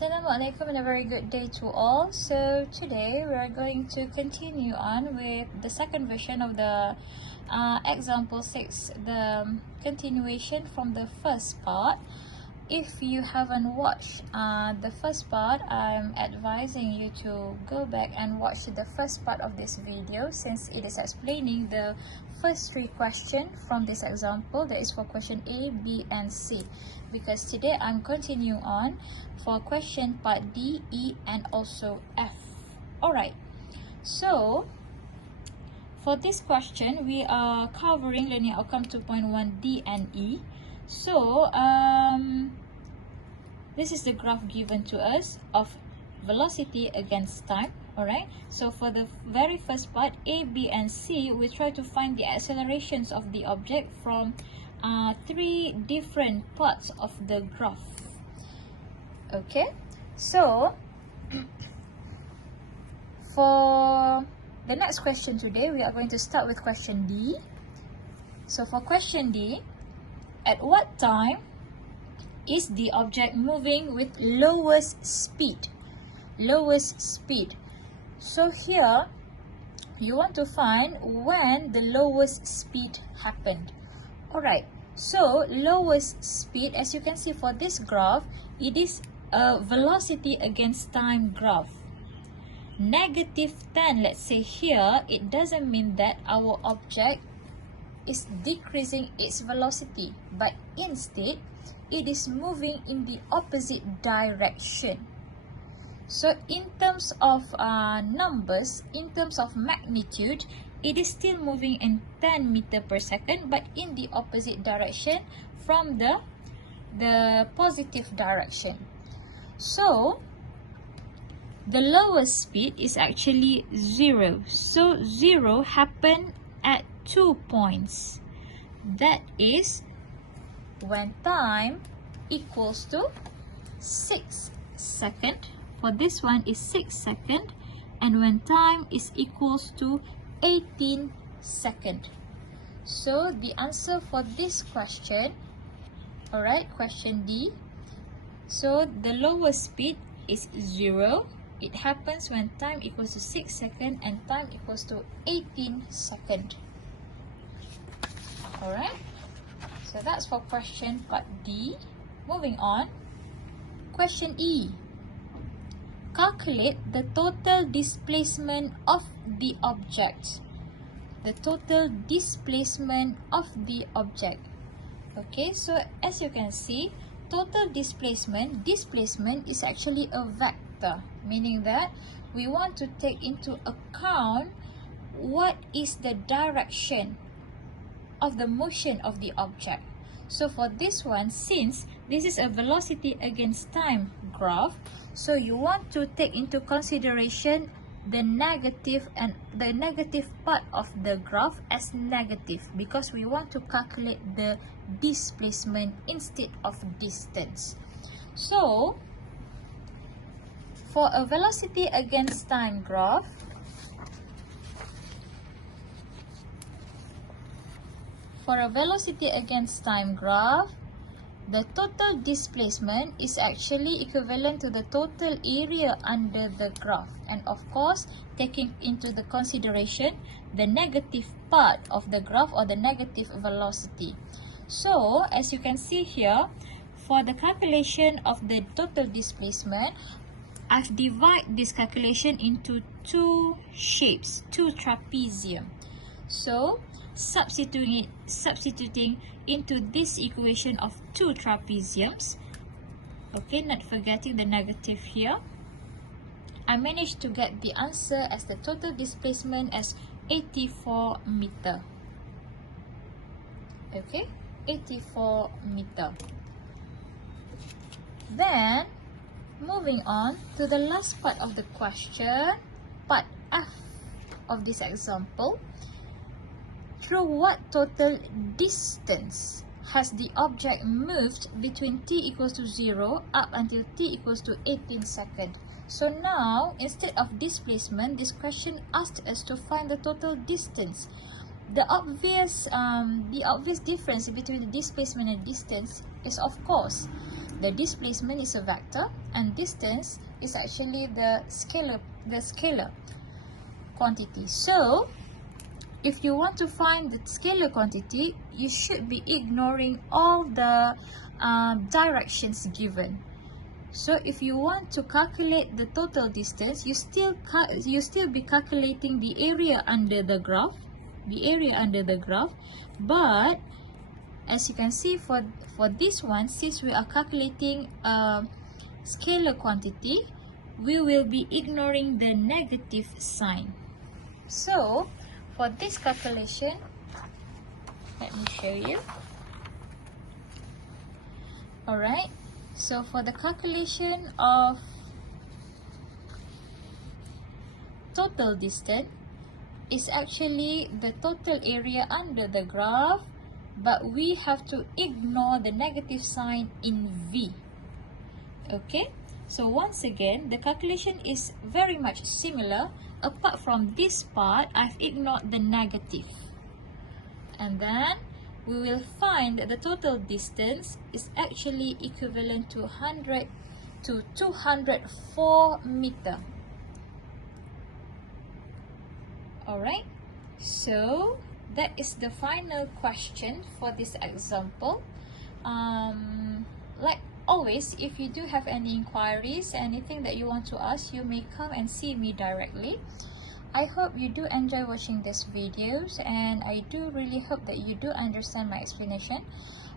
Assalamualaikum and a very good day to all. So today we are going to continue on with the second version of the example 6, the continuation from the first part. If you haven't watched the first part, I'm advising you to go back and watch the first part of this video, since it is explaining the first 3 questions from this example. That is for question A, B and C, because today I'm continuing on for question part D, E and also F. Alright, so for this question we are covering learning outcome 2.1 D and E. So this is the graph given to us of velocity against time. Alright, so for the very first part, A, B and C, we try to find the accelerations of the object from 3 different parts of the graph. Okay, so for the next question today, we are going to start with question D. So for question D, at what time is the object moving with lowest speed? Lowest speed. So here you want to find when the lowest speed happened. Alright, so lowest speed, as you can see for this graph, it is a velocity against time graph. -10, let's say here, it doesn't mean that our object is decreasing its velocity, but instead it is moving in the opposite direction. So in terms of numbers, in terms of magnitude, it is still moving in 10 meters per second, but in the opposite direction from the positive direction. So the lowest speed is actually 0. So 0 happened at 2 points. That is when time equals to 6 seconds. For this one is 6 seconds, and when time is equals to 18 seconds. So the answer for this question, alright, question D. So the lowest speed is 0. It happens when time equals to 6 seconds and time equals to 18 seconds. Alright, so that's for question part D. Moving on, question E. Calculate the total displacement of the object. The total displacement of the object. Okay, so as you can see, total displacement is actually a vector, meaning that we want to take into account what is the direction of the motion of the object. So for this one, since this is a velocity against time graph, so you want to take into consideration the negative and the negative part of the graph as negative, because we want to calculate the displacement instead of distance. So for a velocity against time graph, the total displacement is actually equivalent to the total area under the graph, and of course taking into the consideration the negative part of the graph or the negative velocity. So as you can see here, for the calculation of the total displacement, I've divided this calculation into 2 shapes, 2 trapezium. So substituting into this equation of 2 trapeziums, okay, not forgetting the negative here, I managed to get the answer as the total displacement as 84 meter. Okay, 84 meter. Then moving on to the last part of the question, part F of this example. Through what total distance has the object moved between t equals to 0 up until t equals to 18 seconds? So now, instead of displacement, this question asked us to find the total distance. The obvious difference between the displacement and distance is, of course, The displacement is a vector and distance is actually the scalar quantity. So if you want to find the scalar quantity, you should be ignoring all the directions given. So if you want to calculate the total distance, you still be calculating the area under the graph, but as you can see for this one, since we are calculating a scalar quantity, we will be ignoring the negative sign. So for this calculation, let me show you. Alright, so for the calculation of total distance, is actually the total area under the graph, but we have to ignore the negative sign in V. Okay, so once again, the calculation is very much similar. Apart from this part, I've ignored the negative. And then we will find that the total distance is actually equivalent to 204 meter. Alright, so that is the final question for this example. Like always, if you do have any inquiries, anything that you want to ask, you may come and see me directly. I hope you do enjoy watching these videos, and I do really hope that you do understand my explanation.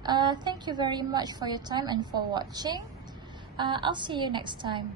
Thank you very much for your time and for watching. I'll see you next time.